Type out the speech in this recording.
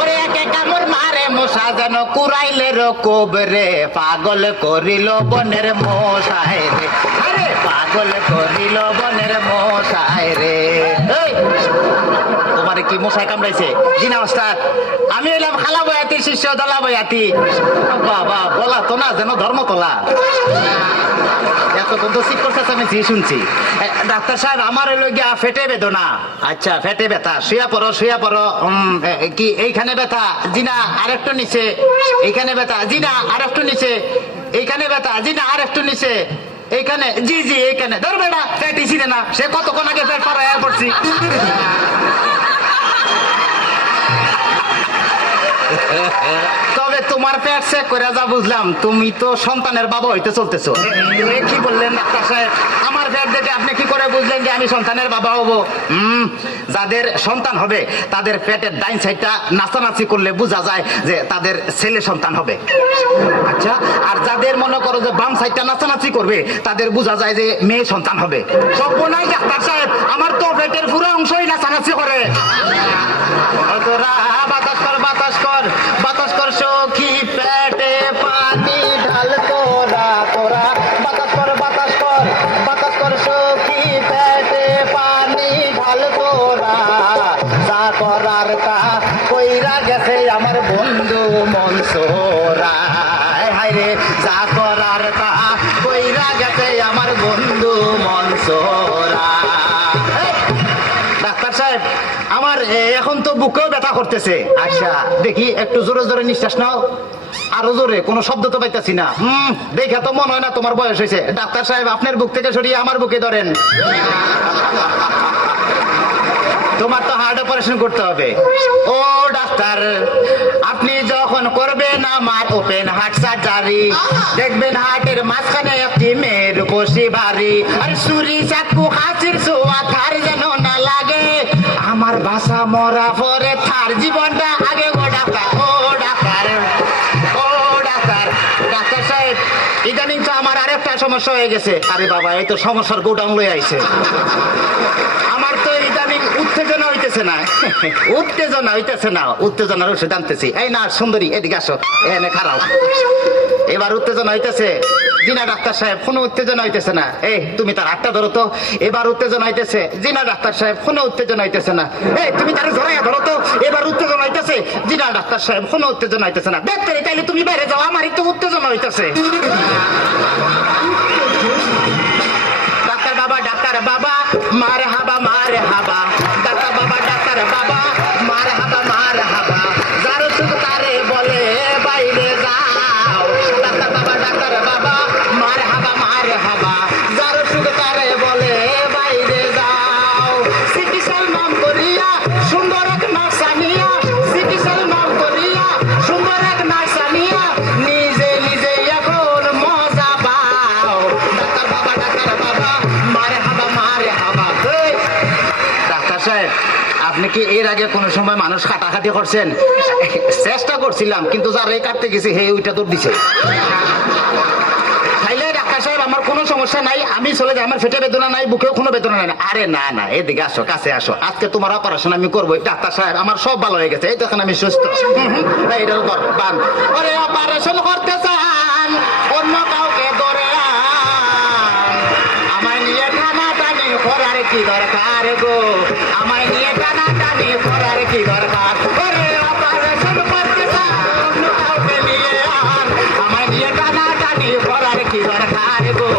ওরে একে কামড় মারে মশা যেন কুড়াইলের কোবরে, পাগল করিল বনের মশাই রে, আরে পাগল করিল বনের মশাই রে। তোমার কি মশাই কামড়াইছে? জি না ওস্তাদ, আমি এলাম খালা বয়াতি, শিষ্য দলা বয়াতি। বাবা বলা তো না যেন ধর্মতলা। এতক্ষণ তো চিৎকার চেঁচামেচি শুনছি। ডাক্তার সাহেব আমার হইল গিয়া ফেটে বেদনা। আচ্ছা ফেটে ব্যথা, শুয়া পড়ো শুয়া পড়ো। কি এইখানে ব্যথা? জি না আরেকটু নিচে। এইখানে ব্যথা? জি না আরেকটু নিচে। এইখানে ব্যথা? জি না আরেকটু নিচে। এইখানে? জি জি এইখানে। ধর বেটা ফ্যাটি ছিল না, সে কতক্ষণ আগে ফ্যাট পাড়ায় পড়ছি। তবে তোমার পেট চেক করে যা বুঝলাম, তুমি তো সন্তানের বাবা হইতে চলতেছো। কি বললেন ডাক্তার সাহেব? আমার পেট দেখে আপনি কি করে বুঝলেন যে আমি সন্তানের বাবা হব? যাদের সন্তান হবে তাদের পেটের ডাইন সাইডটা নাচানাচি করলে বোঝা যায় যে তাদের ছেলে সন্তান হবে। আচ্ছা, আর যাদের মনে করো যে বাম সাইডটা নাচানাচি করবে তাদের বোঝা যায় যে মেয়ে সন্তান হবে। সব নাই ডাক্তার সাহেব, আমার তো পেটের পুরো অংশই নাচানাচি করে। বাতাস কর বাতাস কর বাতাস কর সখী, পেটে পানি ঢাল তোরা তোরা। বাতাস কর বাতাস কর বাতাস কর সখী, পেটে পানি ঢাল তোরা। যা করার তা কইরা গেছে আমার বন্ধু মনসুরা। হায় রে যা করার তা কইরা গেছে আমার বন্ধু মনসুরা। ডাক্তার সাহেব আমার এখন তো বুকেও ব্যথা করতেছে। আচ্ছা দেখি একটু জোরে জোরে নিঃশ্বাস নাও, আরো জোরে। কোনো শব্দ তো পাইতেছি না। দেখে তো মনে হয় না তোমার বয়স হয়েছে। ডাক্তার সাহেব আপনার বুক থেকে সরিয়ে আমার বুকে ধরেন। তোমার তো হার্ট অপারেশন করতে হবে। ও ডাক্তার, আপনি যখন করবেন আমার ওপেন হার্ট সার্জারি, দেখবেন হার্টের মাঝখানে একটি মেয়ের বসি ভারী। আর ছুরি চাকু হাসির ছোঁয়া থার যেন না লাগে, আমার বাসা মরা পরে থার জীবনটা আগে। ও ডাক্তার ও ডাক্তার ও ডাক্তার। ডাক্তার সাহেব ইদানিং তো আমার আরেকটা সমস্যা হয়ে গেছে। আরে বাবা, এই তো সমস্যার গোডাউন লয়ে আইছে। আমার তো ইদানিং উত্তেজনা হইতেছে না, উত্তেজনা হইতেছে না, উত্তেজনার ওষুধ আনতেছি। এই না সুন্দরী এদিকে আসো, এনে খারাপ। এবার উত্তেজনা হইতেছে? জি না ডাক্তার সাহেব, কোনো উত্তেজনা হইতেছে না। এই তুমি তার হাতটা ধরো তো। এবার উত্তেজনা হইতেছে? জি না ডাক্তার সাহেব, কোনো উত্তেজনা হইতেছে না। এই তুমি তার ধরাইয়া ধরো তো। এবার উত্তেজনা হইতেছে? জি না ডাক্তার সাহেব, কোনো উত্তেজনা হইতেছে না। দেখতে তাইলে তুমি বাইরে যাও, আমারই তো উত্তেজনা হইতেছে। ডাক্তার বাবা ডাক্তার বাবা মার হাবা মার হাবা। ডাক্তার বাবা ডাক্তার বাবা মার হাবা মার হাবা। যার সুখ তারে বলে বাইরে যাও। ডাক্তার বাবা ডাক্তার বাবা মার হাবা মার হাবা। যার সুখ তারে বলে বাইরে যাও। চিকিৎসার নাম করিয়া সুন্দর এক নার্সানিয়া, চিকিৎসার নাম করিয়া সুন্দর এক নার্সানিয়া, নিজে নিজে এখন মজা পাও। ডাক্তার বাবা ডাক্তার বাবা মারে হাবা মারে হাবা। ডাক্তার সাহেব আপনি কি এর আগে কোনো সময় মানুষ কাটাকাটি করছেন? চেষ্টা করছিলাম, কিন্তু যারাই কাটতে গেছে হে ওইটা দৌড় দিছে। তাইলে ডাক্তার সাহেব আমার কোনো সমস্যা নাই, আমি চলে যাই, আমার পেটে বেদনা নাই, বুকেও কোনো বেদনা নাই। আরে না না, এদিকে আসো, কাছে আসো। আজকে তোমার অপারেশন আমি করবো। ডাক্তার সাহেব আমার সব ভালো হয়ে গেছে, এই তখন আমি সুস্থ। অপারেশন করতে চান অন্য কাউকে ধরে আমায় নিয়ে টানা টানি করার কি দরকার গো? আমায় নিয়ে টানা টানি করার কি দরকার? অপারেশন করতে চান অন্য কাউকে নিয়ে আন, আমায় নিয়ে টানা টানি করার কি দরকার গো?